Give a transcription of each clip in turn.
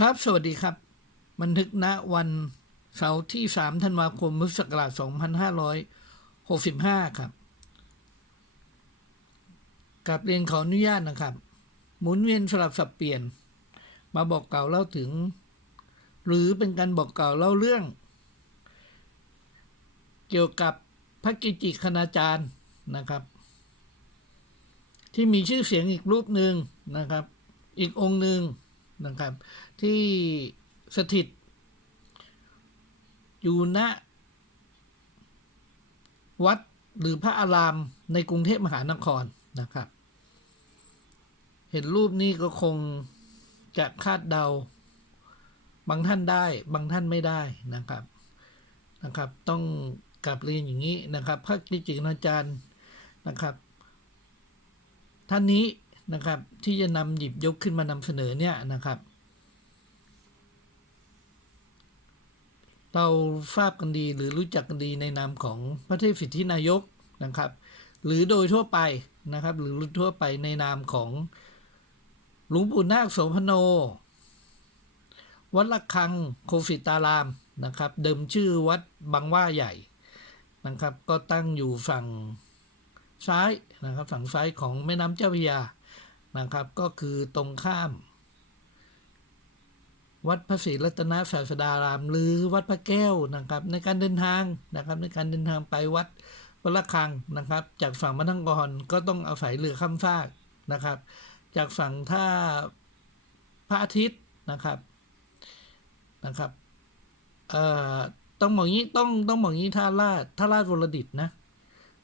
ครับ สวัสดีครับ บันทึกณวันเสาร์ที่ 3 ธันวาคมพุทธศักราช2565 ครับกับเรียนขออนุญาตนะครับ หมุนเวียนสลับสับเปลี่ยน มาบอกเกล่าวเล่าถึง หรือเป็นการบอกเกล่าวเล่าเรื่อง เกี่ยวกับพระกิจิคณาจารย์นะครับ ที่มีชื่อเสียงอีกรูปหนึ่งนะครับ อีกองค์หนึ่ง นะครับ ที่สถิต อยู่ณวัดหรือพระอารามในกรุงเทพมหานครนะครับ เห็นรูปนี้ก็คงจะคาดเดา บางท่านได้บางท่านไม่ได้นะครับนะครับ ต้องกลับเรียนอย่างนี้นะครับพระกิจิกาจารย์นะครับ ท่านนี้ นะครับ ที่จะนำหยิบยกขึ้นมานำเสนอเนี่ยนะครับ เราทราบกันดีหรือรู้จักกันดีในนามของพระเทพสิทธินายกนะครับ หรือโดยทั่วไปนะครับ หรือทั่วไปในนามของหลวงปู่นาคโสพโน วัดละคังโคฟิตารามนะครับ เดิมชื่อวัดบางว่าใหญ่นะครับ ก็ตั้งอยู่ฝั่งซ้ายนะครับฝั่งซ้ายของแม่น้ำเจ้าพระยา นะครับก็คือตรงข้าม วัดพระศรีรัตนศาสดาราม หรือวัดพระแก้วนะครับ ในการเดินทางนะครับ ในการเดินทางไปวัดวัดละคังนะครับ จากฝั่งมัทังกรก็ต้องอาศัยเรือข้ามฟากนะครับ จากฝั่งท่าพระอาทิตย์นะครับนะครับเอ่อต้องบอกงี้ต้องต้องบอกงี้ท่าลาดท่าลาดวรดิตนะ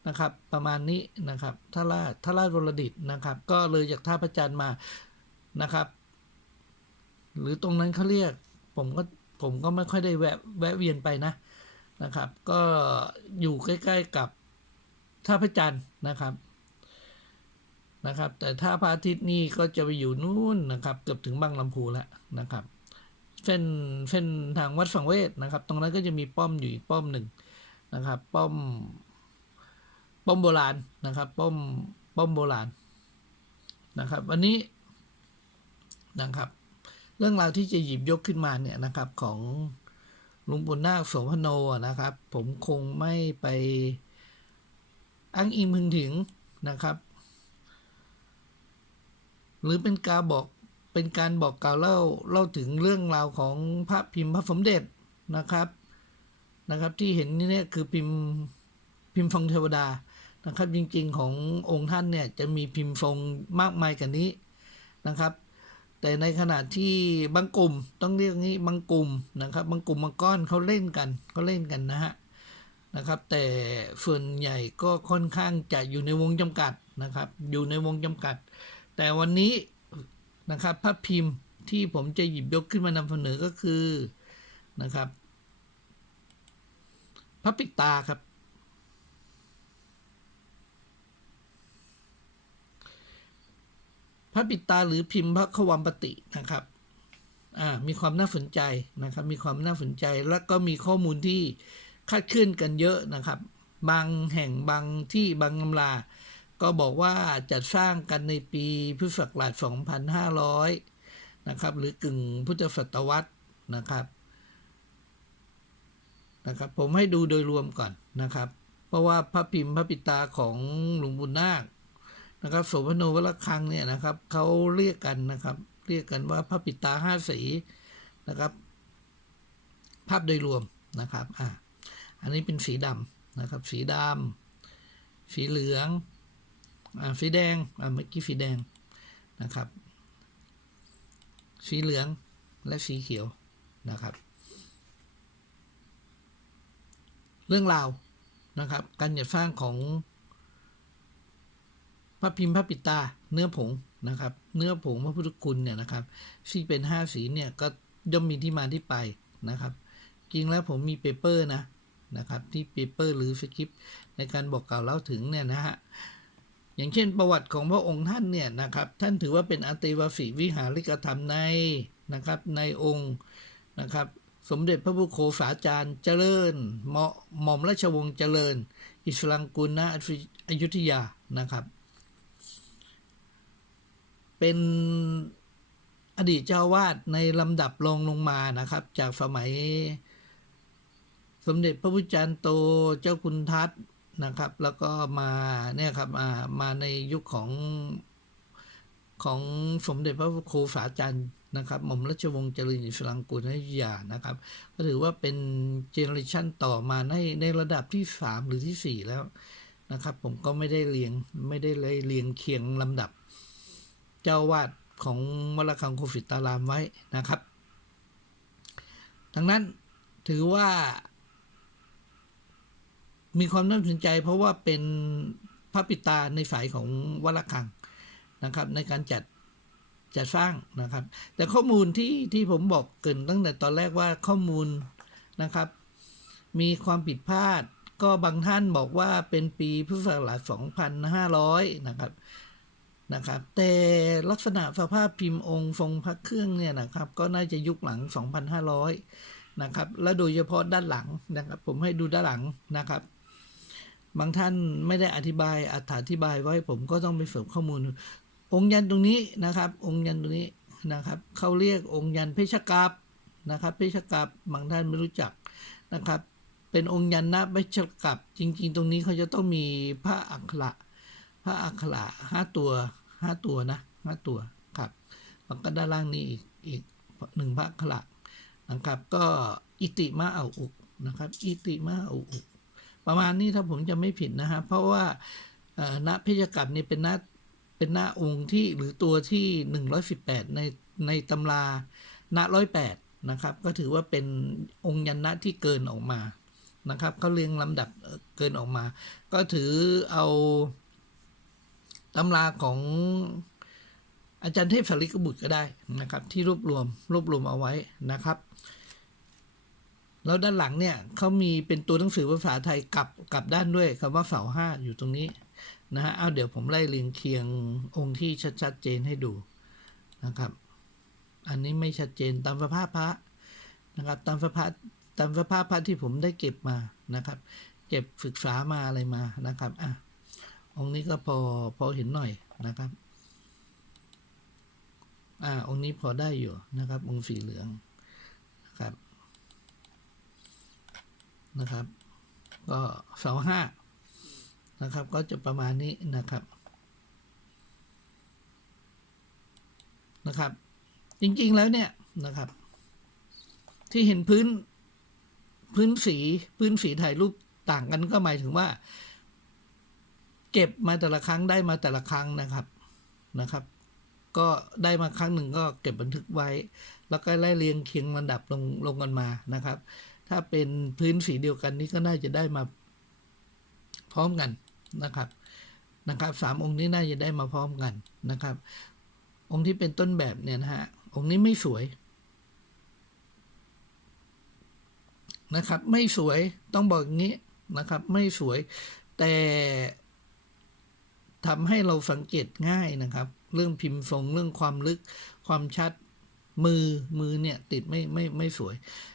นะครับ ประมาณนี้นะครับท่าลาดท่าลาดวรดิตนะครับ ก็เลยจากท่าพระจันทร์มานะครับ หรือตรงนั้นเขาเรียก ผมก็ผมก็ไม่ค่อยได้แวะแวะเวียนไปนะนะครับ ก็อยู่ใกล้ ๆกับท่าพระจันทร์นะครับนะครับ แต่ท่าพระอาทิตย์นี่ก็จะไปอยู่นู่นนะครับ เกือบถึงบางลำพูแล้วนะครับเส้นเส้นทางวัดสังเวชนะครับ ตรงนั้นก็จะมีป้อมอยู่อีกป้อมหนึ่งนะครับ ป้อม ป้อมโบราณนะครับ ป้อมป้อมโบราณนะครับ วันนี้นะครับ เรื่องราวที่จะหยิบยกขึ้นมาเนี่ยนะครับของลวงปู่นาคโสพโนนะครับ ผมคงไม่ไปอ้างอิงพึงถึงนะครับ หรือเป็นการบอกเป็นการบอกกล่าวเล่าเล่าถึงเรื่องราวของพระพิมพ์พระสมเด็จนะครับนะครับ ที่เห็นนี่เนี่ยคือพิมพ์พิมพ์ฟองเทวดา นะครับ จริงๆขององค์ท่านเนี่ยจะมีพิมพ์ทรงมากมายกว่านี้นะครับ แต่ในขณะที่บางกลุ่มต้องเรียกงี้บางกลุ่มนะครับ บางกลุ่มบางก้อนเขาเล่นกันเขาเล่นกันนะฮะนะครับ แต่ส่วนใหญ่ก็ค่อนข้างจะอยู่ในวงจำกัดนะครับ อยู่ในวงจำกัด แต่วันนี้นะครับพระพิมพ์ที่ผมจะหยิบยกขึ้นมานำเสนอก็คือนะครับพระปิดตาครับ พระปิตาหรือพิมพ์พระขวัมปตินะครับมีความน่าสนใจนะครับ มีความน่าสนใจแล้วก็มีข้อมูลที่คาดเคลื่อนกันเยอะนะครับ บางแห่งบางที่บางตำรา ก็บอกว่าจัดสร้างกันในปีพุทธศักราช 2500 นะครับ หรือกึ่งพุทธศตวรรษนะครับนะครับ ผมให้ดูโดยรวมก่อนนะครับ เพราะว่าพระพิมพ์พระปิตาของหลวงบุญนาค นะครับโสพโนวรคังเนี่ยนะครับเขาเรียกกันนะครับ เรียกกันว่าพระปิตาห้าสีนะครับ ภาพโดยรวมนะครับอ่าอันนี้เป็นสีดำนะครับ สีดำสีเหลืองอ่าสีแดงอ่าเมื่อกี้สีแดงนะครับ สีเหลืองและสีเขียวนะครับ เรื่องราวนะครับ การจัดสร้างของ พระพิมพ์พระปิตาเนื้อผงนะครับ เนื้อผงพระพุทธคุณเนี่ยนะครับที่เป็นห้าสีเนี่ยก็ย่อมมีที่มาที่ไปนะครับ จริงแล้วผมมีเปเปอร์นะนะครับที่เปเปอร์หรือสคริปต์ในการบอกกล่าวเล่าถึงเนี่ยนะฮะอย่างเช่นประวัติของพระองค์ท่านเนี่ยนะครับท่านถือว่าเป็นอัติวสีวิหาริกธรรมในนะครับในองค์นะครับสมเด็จพระพุทธโฆษาจารย์เจริญเหมาะหม่อมราชวงศ์เจริญ อิสลังกุลณอยุธยานะครับ เป็นอดีตเจ้าวาดในลำดับลงลงมานะครับ จากสมัย สมเด็จพระพุทธจารย์โตเจ้าคุณทัตนะครับ แล้วก็มาเนี่ยครับมามาในยุคของของสมเด็จพระโคสาจารย์นะครับหม่อมราชวงศ์เจริญอิสรังกุลอยุธยานะครับ ก็ถือว่าเป็นเจเนอเรชันต่อมาในในระดับที่สามหรือที่สี่แล้วนะครับ ผมก็ไม่ได้เรียงไม่ได้เลยเรียงเคียงลำดับ เจ้าวาดของวัดระฆังโคฟิตารามไว้นะครับ ดังนั้นถือว่า มีความน่าสนใจ เพราะว่าเป็นพระปิตาในฝ่ายของวัดระฆังนะครับ ในการจัดจัดสร้างนะครับ แต่ข้อมูลที่ที่ผมบอกเกินตั้งแต่ตอนแรกว่าข้อมูลนะครับ มีความผิดพลาด ก็บางท่านบอกว่าเป็นปีพุทธศักราช 2500 นะครับ นะครับแต่ลักษณะสภาพพิมพ์องค์ทรงพระเครื่องเนี่ยนะครับก็น่าจะยุคหลัง 2,500 นะครับ และโดยเฉพาะด้านหลังนะครับผมให้ดูด้านหลังนะครับ บางท่านไม่ได้อธิบายอธิบายไว้ผมก็ต้องไปเสริมข้อมูล องค์ยันตรงนี้นะครับ องค์ยันตรงนี้นะครับเขาเรียกองค์ยันเพชรกับนะครับเพชรกับบางท่านไม่รู้จักนะครับ เป็นองค์ยันนะเพชรกับจริง ๆ ตรงนี้เขาจะต้องมีพระอักขระพระอักขระห้าตัว ห้าตัวนะห้าตัวครับแล้วก็ด้านล่างนี้อีกอีกหนึ่งพระอักขระนะครับ ก็อิติมาเอาอุกนะครับ อิติมาเอาอุกประมาณนี้ถ้าผมจะไม่ผิดนะฮะเพราะว่าณเพชกับนี่เป็นหน้าเป็นหน้าองค์ที่หรือตัวที่หนึ่งร้อยสิบแปดในในตำราณร้อยแปดนะครับ ก็ถือว่าเป็นองค์ยันนะที่เกินออกมานะครับเขาเรียงลำดับเกินออกมา ก็ถือเอา ตำราของอาจารย์เทพสาริกบุตรก็ได้นะครับ ที่รวบรวมรวบรวมเอาไว้นะครับ แล้วด้านหลังเนี่ยเขามีเป็นตัวหนังสือภาษาไทยกลับกลับด้านด้วยคำว่าเสาห้าอยู่ตรงนี้นะฮะเอาเดี๋ยวผมไล่เรียงเคียงองค์ที่ชัดๆเจนให้ดูนะครับ อันนี้ไม่ชัดเจนตามสภาพพระนะครับ ตามสภาพตามสภาพพระที่ผมได้เก็บมานะครับ เก็บศึกษามาอะไรมานะครับอะ องค์นี้ก็พอพอเห็นหน่อยนะครับ อ่า องค์นี้พอได้อยู่นะครับ องค์สีเหลืองนะครับนะครับ ก็เสาห้านะครับ ก็จะประมาณนี้นะครับนะครับ จริงๆแล้วเนี่ยนะครับ ที่เห็นพื้นพื้นสีพื้นสีถ่ายรูปต่างกันก็หมายถึงว่า เก็บมาแต่ละครั้งได้มาแต่ละครั้งนะครับนะครับ ก็ได้มาครั้งหนึ่งก็เก็บบันทึกไว้ แล้วก็ไล่เรียงเคียงลำดับลงลงกันมานะครับ ถ้าเป็นพื้นสีเดียวกันนี้ก็น่าจะได้มาพร้อมกันนะครับนะครับสามองค์นี้น่าจะได้มาพร้อมกันนะครับ องค์ที่เป็นต้นแบบเนี่ยนะฮะองค์นี้ไม่สวยนะครับ ไม่สวยต้องบอกอย่างนี้นะครับ ไม่สวยแต่ ทำให้เราสังเกตง่ายนะครับ เรื่องพิมพ์ทรงเรื่องความลึกความชัดมือมือเนี่ยติดไม่ไม่ไม่สวย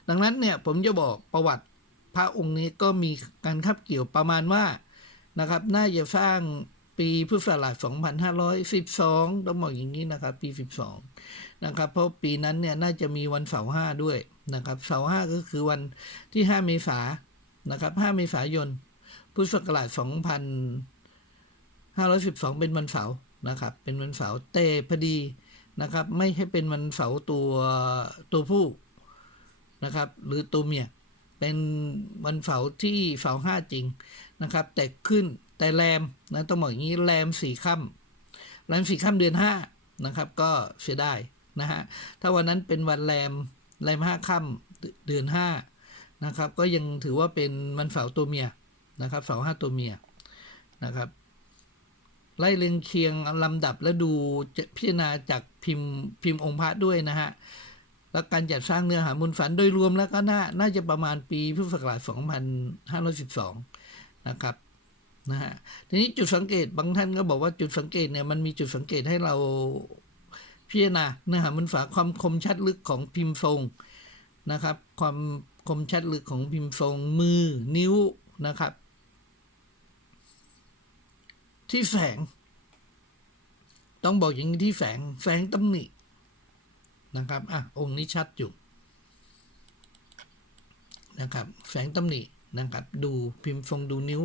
ดังนั้นเนี่ยผมจะบอกประวัติพระองค์นี้ก็มีการคับเกี่ยวประมาณว่านะครับ น่าจะสร้างปีพุทธศักราช 2512 ต้องบอกอย่างนี้นะครับ ปี 12 นะครับ เพราะปีนั้นเนี่ยน่าจะมีวันเสาร์ห้าด้วยนะครับเสาร์ห้าก็คือวันที่ 5 เมษายนนะครับ 5 เมษายน พุทธศักราช 512 เป็นวันเสาร์นะครับ เป็นวันเสาร์แต่พอดีนะครับ ไม่ให้เป็นวันเสาร์ตัวตัวผู้นะครับ หรือตัวเมียเป็นวันเสาร์ที่เสาร์ห้าจริงนะครับ แต่ขึ้นแต่แรมนะต้องบอกอย่างนี้แรมสี่ค่ำแรมสี่ค่ำเดือนห้านะครับ ก็เสียได้นะฮะถ้าวันนั้นเป็นวันแรมแรมห้าค่ำเดือนห้านะครับ ก็ยังถือว่าเป็นวันเสาร์ตัวเมียนะครับเสาร์ห้าตัวเมียนะครับ ไล่เรียงเคียงลำดับและดูพิจารณาจากพิมพ์พิมพ์องค์พระด้วยนะฮะแล้วการจัดสร้างเนื้อหามูลฝันโดยรวมแล้วก็น่าน่าจะประมาณปีพุทธศักราช 2512 นะครับนะฮะทีนี้จุดสังเกตบางท่านก็บอกว่าจุดสังเกตเนี่ยมันมีจุดสังเกตให้เราพิจารณาเนื้อหามูลฝาความคมชัดลึกของพิมพ์ทรงนะครับ ความคมชัดลึกของพิมพ์ทรงมือนิ้วนะครับ ที่แฝง ต้องบอกอย่างนี้ที่แฝงแฝงตำหนินะครับอะองค์นี้ชัดอยู่นะครับแฝงตำหนินะครับ ดูพิมพ์ทรงดูนิ้ว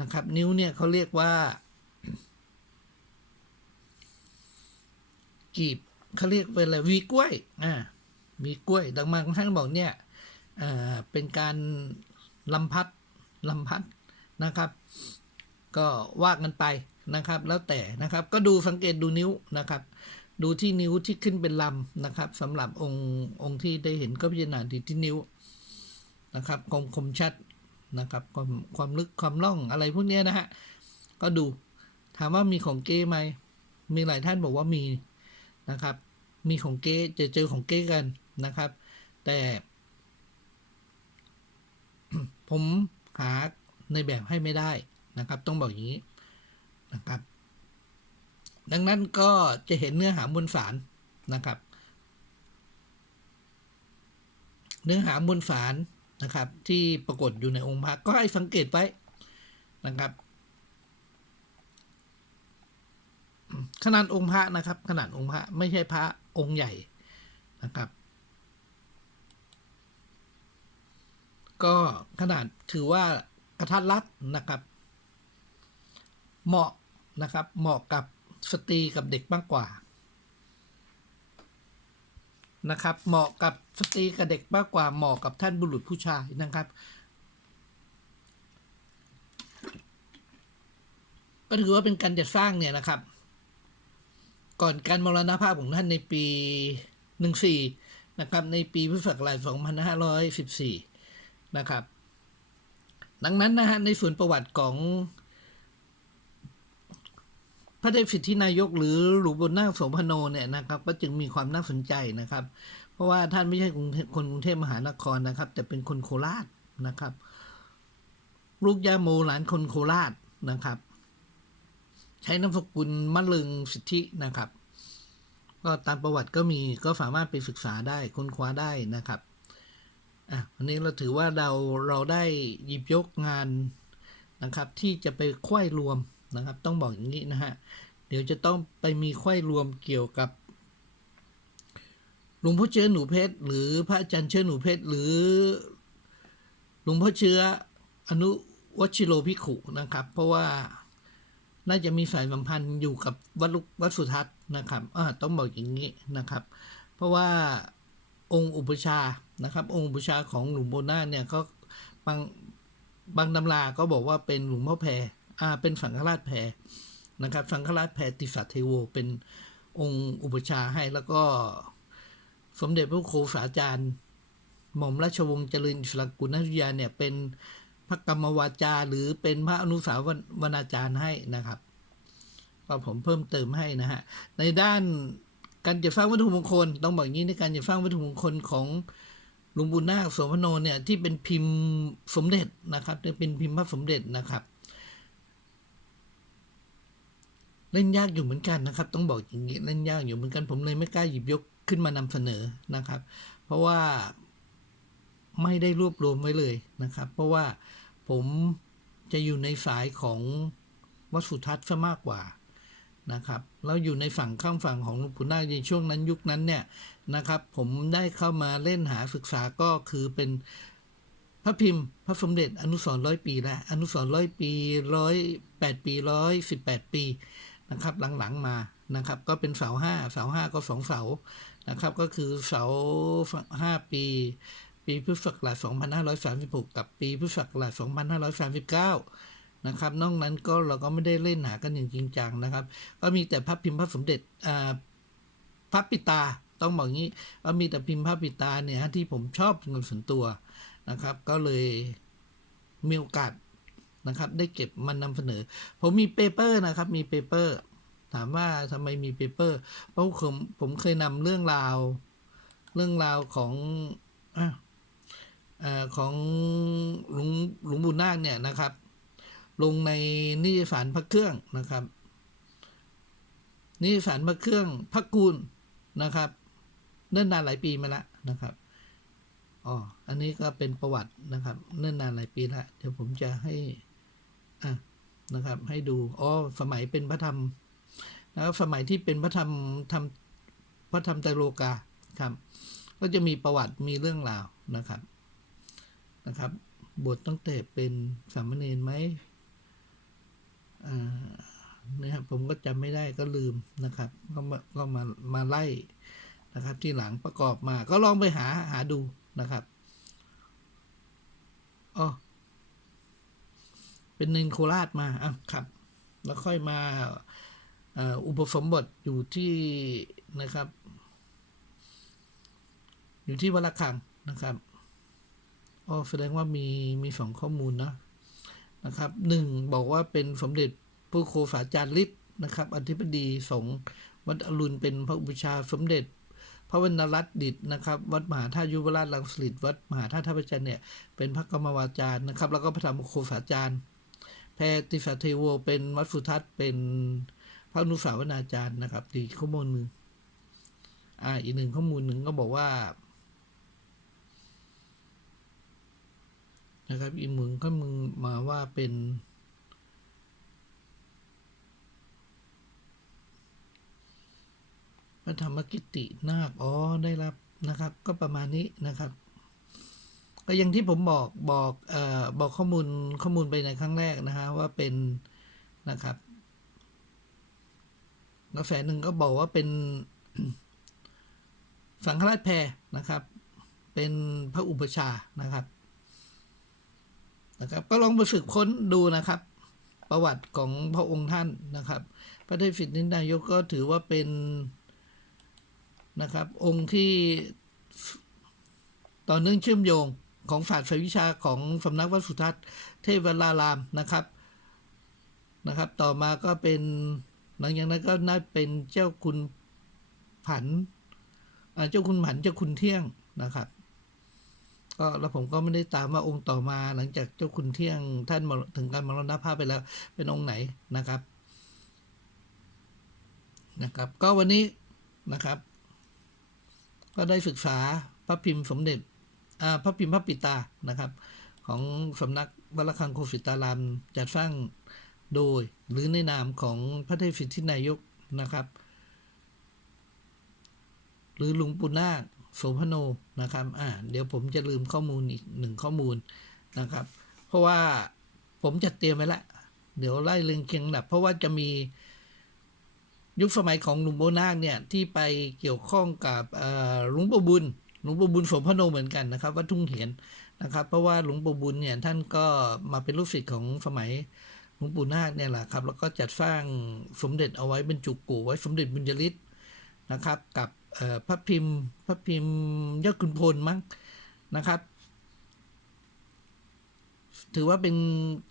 นะครับ นิ้วเนี่ยเขาเรียกว่า กีบเขาเรียกเป็นอะไรวีกล้วยอ่าวีกล้วยดังมาท่านบอกเนี่ยเอ่อเป็นการลำพัดลำพัดนะครับ ก็ว่ากันไปนะครับ แล้วแต่นะครับก็ดูสังเกตดูนิ้วนะครับ ดูที่นิ้วที่ขึ้นเป็นลำนะครับสำหรับองค์องค์ที่ได้เห็นก็พิจารณาที่ที่นิ้วนะครับคมคมชัดนะครับความความลึกความล่องอะไรพวกนี้นะฮะก็ดูถามว่ามีของเก้ไหมมีหลายท่านบอกว่ามีนะครับ มีของเก้จอเจอของเก้กันนะครับ แต่ ผมหาในแบบให้ไม่ได้ นะครับ ต้องบอกอย่างนี้นะครับ ดังนั้นก็จะเห็นเนื้อหามวลสารนะครับ เนื้อหามวลสารนะครับ ที่ปรากฏอยู่ในองค์พระก็ให้สังเกตไว้นะครับ ขนาดองค์พระนะครับ ขนาดองค์พระไม่ใช่พระองค์ใหญ่นะครับ ก็ขนาดถือว่ากระทัดรัดนะครับ เหมาะนะครับ เหมาะกับสตรีกับเด็กมากกว่านะครับ เหมาะกับสตรีกับเด็กมากกว่าเหมาะกับท่านบุรุษผู้ชายนะครับ ก็ถือว่าเป็นการจัดสร้างเนี่ยนะครับ ก่อนการมรณภาพของท่านในปี 14 นะครับ ในปีพุทธศักราช2514 นะครับ ดังนั้นนะฮะในส่วนประวัติของ พระเดชสิทธินายกหรือหลวงบนนาคโสมพโนเนี่ยนะครับ ก็จึงมีความน่าสนใจนะครับ เพราะว่าท่านไม่ใช่คนกรุงเทพมหานครนะครับ แต่เป็นคนโคราชนะครับ ลูกยาโมหลานคนโคราชนะครับ ใช้นามสกุลมะลึงสิทธินะครับ ก็ตามประวัติก็มีก็สามารถไปศึกษาได้ค้นคว้าได้นะครับอะวันนี้เราถือว่าเราเราได้หยิบยกงานนะครับ ที่จะไปควยรวม นะครับ ต้องบอกอย่างนี้นะฮะ เดี๋ยวจะต้องไปมีควยรวมเกี่ยวกับหลวงพ่อเชื้อหนูเพชรหรือพระอาจารย์เชื้อหนูเพชรหรือหลวงพ่อเชื้ออนุวชิโรภิขุนะครับ เพราะว่าน่าจะมีสายสัมพันธ์อยู่กับวัดลุวัดสุทัศน์นะครับอ่าต้องบอกอย่างนี้นะครับ เพราะว่าองค์อุปชานะครับ องค์อุปชาของหลวงโบนาเนี่ยก็บางบางตำราก็บอกว่าเป็นหลวงพ่อแพร อ่าเป็นสังฆราชแพรนะครับ สังฆราชแพรติสัตเทโว เป็นองค์อุปชาให้แล้วก็สมเด็จพระโคสาจารย์ หม่อมราชวงศ์เจริญสระกุณาธิยาเนี่ยเป็นพระกรรมวาจา หรือเป็นพระอนุสาววนาจารย์ให้นะครับก็ผมเพิ่มเติมให้นะฮะในด้านการจัดสร้างวัตถุมงคล ต้องบอกอย่างนี้ในการจัดสร้างวัตถุมงคลของหลวงปู่นาคโสมโนเนี่ยที่เป็นพิมพ์สมเด็จนะครับเนี่ยเป็นพิมพ์พระสมเด็จนะครับ เล่นยากอยู่เหมือนกันนะครับ ต้องบอกอย่างนี้เล่นยากอยู่เหมือนกัน ผมเลยไม่กล้าหยิบยกขึ้นมานำเสนอนะครับ เพราะว่าไม่ได้รวบรวมไว้เลยนะครับ เพราะว่าผมจะอยู่ในสายของวัดสุทัศน์ซะมากกว่านะครับแล้วอยู่ในฝั่งข้างฝั่งของหลวงปู่นาคในช่วงนั้นยุคนั้นเนี่ยนะครับ ผมได้เข้ามาเล่นหาศึกษาก็คือเป็นพระพิมพ์ พระสมเด็จอนุสรร้อยปีแล้วอนุสรร้อยปีร้อยแปดปีร้อยสิบแปดปี นะครับหลังๆมานะครับ ก็เป็นเสาห้าเสาห้าก็สองเสานะครับ ก็คือเสาห้าปี ปีพุทธศักราช2536 กับปีพุทธศักราช2539 นะครับ นอกนั้นก็เราก็ไม่ได้เล่นหากันอย่างจริงจังนะครับ ก็มีแต่พระพิมพ์พระสมเด็จอ่าพระปิตาต้องบอกงี้ก็มีแต่พิมพ์พระปิตาเนี่ยที่ผมชอบเป็นส่วนตัวนะครับ ก็เลยมีโอกาส นะครับ ได้เก็บมันนำเสนอ ผมมีเปเปอร์นะครับ มีเปเปอร์ถามว่าทำไมมีเปเปอร์ เพราะผมผมเคยนำเรื่องราว เรื่องราวของอะเอ่อของหลวงหลวงบุญนาคเนี่ยนะครับ ลงในนิยสารพระเครื่องนะครับ นิยสารพระเครื่องพระกูลนะครับเนิ่นนานหลายปีมาล้วนะครับอ๋ออันนี้ก็เป็นประวัตินะครับ เนิ่นนานหลายปีล้วเดี๋ยวผมจะให้ อะนะครับ ให้ดูอ๋อสมัยเป็นพระธรรมนะครับสมัยที่เป็นพระธรรมธรรมพระธรรมไตรโลกาครับก็จะมีประวัติมีเรื่องราวนะครับนะครับบวชตั้งแต่เป็นสามเณรไหมอ่านะครับผมก็จำไม่ได้ก็ลืมนะครับ ก็มาก็มามาไล่นะครับ ที่หลังประกอบมาก็ลองไปหาหาดูนะครับอ๋อ เป็นเนนโคราชมาอะครับ แล้วค่อยมาอุปสมบทอยู่ที่นะครับ อยู่ที่วัดระฆังนะครับอ๋อแสดงว่ามีมีสองข้อมูลนะนะครับหนึ่งบอกว่าเป็นสมเด็จพระโคสาจารย์ฤทธิ์นะครับ อธิบดีสงฆ์วัดอรุณเป็นพระอุปชฌาย์สมเด็จ พระวรรณรัตน์ดิษฐ์นะครับ วัดมหาธาตุยุวราชลังสฤษฎ์วัดมหาธาตุท่าพระจันทร์เนี่ยเป็นพระกรรมวาจารย์นะครับ แล้วก็พระธรรมโคสาจารย์ แพรติสาเทโวเป็นวัดสุทัศน์เป็นพระนุสาวนาจารย์นะครับดีข้อมูลหนึ่งอ่าอีกหนึ่งข้อมูลหนึ่งก็บอกว่า นะครับอีกมึงก็มึงมาว่าเป็นพระธรรมกิตินาคอ๋อได้รับนะครับ ก็ประมาณนี้นะครับ ก็อย่างที่ผมบอกบอกเอ่อบอกข้อมูลข้อมูลไปในครั้งแรกนะฮะว่าเป็นนะครับกาแฟหนึ่งก็บอกว่าเป็นสังฆราชแพรนะครับ เป็นพระอุปชานะครับนะครับ ก็ลองไปฝึกค้นดูนะครับ ประวัติของพระองค์ท่านนะครับ พระเทพศิษย์นินายกก็ถือว่าเป็นนะครับ องค์ที่ต่อเนื่องเชื่อมโยง ของศาสตร์ไฟวิชาของสำนักวัดสุทัศน์เทพวรารามนะครับนะครับ ต่อมาก็เป็นหลังจากนั้นก็น่าเป็นเจ้าคุณผันเจ้าคุณผันเจ้าคุณเที่ยงนะครับ ก็แล้วผมก็ไม่ได้ตามว่าองค์ต่อมาหลังจากเจ้าคุณเที่ยงท่านมรถึงการมรณภาพไปแล้วเป็นองค์ไหนนะครับนะครับ ก็วันนี้นะครับ ก็ได้ศึกษาพระพิมพ์สมเด็จ พระพิมพ์พระปิตานะครับ ของสำนักวัดระฆังโคสิตารามจัดสร้างโดยหรือในนามของพระเทพสิทธินายกนะครับ หรือหลวงปู่นาคโสพโนนะครับอ่าเดี๋ยวผมจะลืมข้อมูลอีกหนึ่งข้อมูลนะครับ เพราะว่าผมจัดเตรียมไว้ละเดี๋ยวไล่เรียงเคียงลำดับ เพราะว่าจะมียุคสมัยของหลวงปู่นาคเนี่ยที่ไปเกี่ยวข้องกับอ่อหลวงปู่บุญ หลวงปู่บุญสมพโนเหมือนกันนะครับวัดทุ่งเหียนนะครับ เพราะว่าหลวงปู่บุญเนี่ยท่านก็มาเป็นลูกศิษย์ของสมัยหลวงปู่นาคเนี่ยแหละครับ แล้วก็จัดสร้างสมเด็จเอาไว้บรรจุกูไว้สมเด็จบุญยฤทธิ์นะครับ กับพระพิมพ์พระพิมพ์ยอดขุนพลมั้งนะครับ ถือว่าเป็น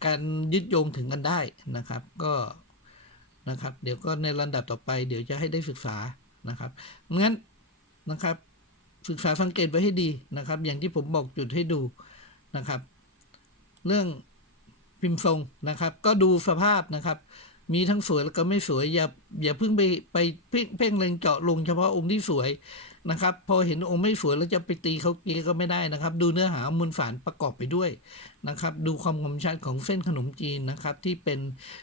การยึดโยงถึงกันได้นะครับ ก็นะครับ เดี๋ยวก็ในลำดับต่อไป เดี๋ยวจะให้ได้ศึกษานะครับงั้นนะครับ ศึกษาสังเกตไว้ให้ดีนะครับ อย่างที่ผมบอกจุดให้ดูนะครับ เรื่องพิมพ์ทรงนะครับ ก็ดูสภาพนะครับ มีทั้งสวยแล้วก็ไม่สวย อย่าอย่าเพิ่งไปไปเพ่งเล็งเจาะลงเฉพาะองค์ที่สวยนะครับ พอเห็นองค์ไม่สวยแล้วจะไปตีเขาเกียก็ไม่ได้นะครับ ดูเนื้อหามูลสารประกอบไปด้วยนะครับ ดูความคมชัดของเส้นขนมจีนนะครับ ที่เป็น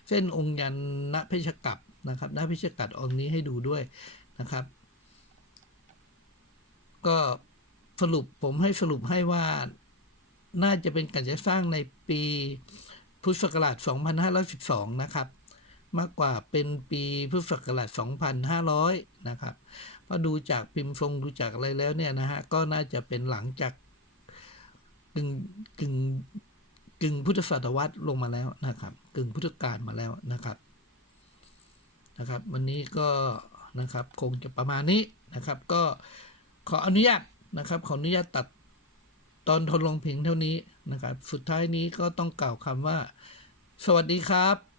เส้นองค์ยันณเพชรกัปนะครับณเพชรกัดองค์นี้ให้ดูด้วยนะครับ ก็สรุปผมให้สรุปให้ว่าน่าจะเป็นการจะสร้างในปีพุทธศักราช 2512 นะครับ มากกว่าเป็นปีพุทธศักราช 2500 นะครับพอดูจากพิมพ์ทรงดูจากอะไรแล้วเนี่ยนะฮะก็น่าจะเป็นหลังจากกึ่งกึ่งกึ่งพุทธศตวรรษลงมาแล้วนะครับ กึ่งพุทธกาลมาแล้วนะครับนะครับ วันนี้ก็นะครับคงจะประมาณนี้นะครับ ก็ ขออนุญาตนะครับ ขออนุญาตตัดตอนทนลงเพียงเท่านี้นะครับ สุดท้ายนี้ก็ต้องกล่าวคำว่า สวัสดีครับ